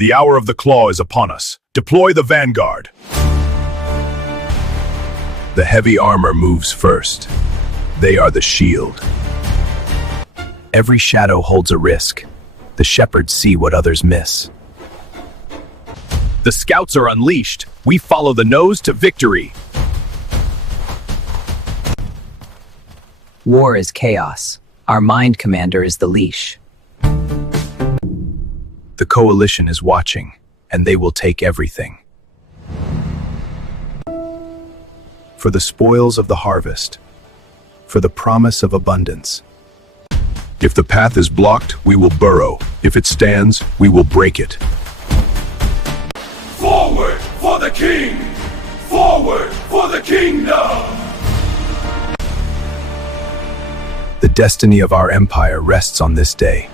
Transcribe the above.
The hour of the claw is upon us. Deploy the vanguard. The heavy armor moves first. They are the shield. Every shadow holds a risk. The shepherds see what others miss. The scouts are unleashed. We follow the nose to victory. War is chaos. Our mind commander is the leash. The coalition is watching, and they will take everything. For the spoils of the harvest, for the promise of abundance. If the path is blocked, we will burrow. If it stands, we will break it. Forward for the king! Forward for the kingdom! The destiny of our empire rests on this day.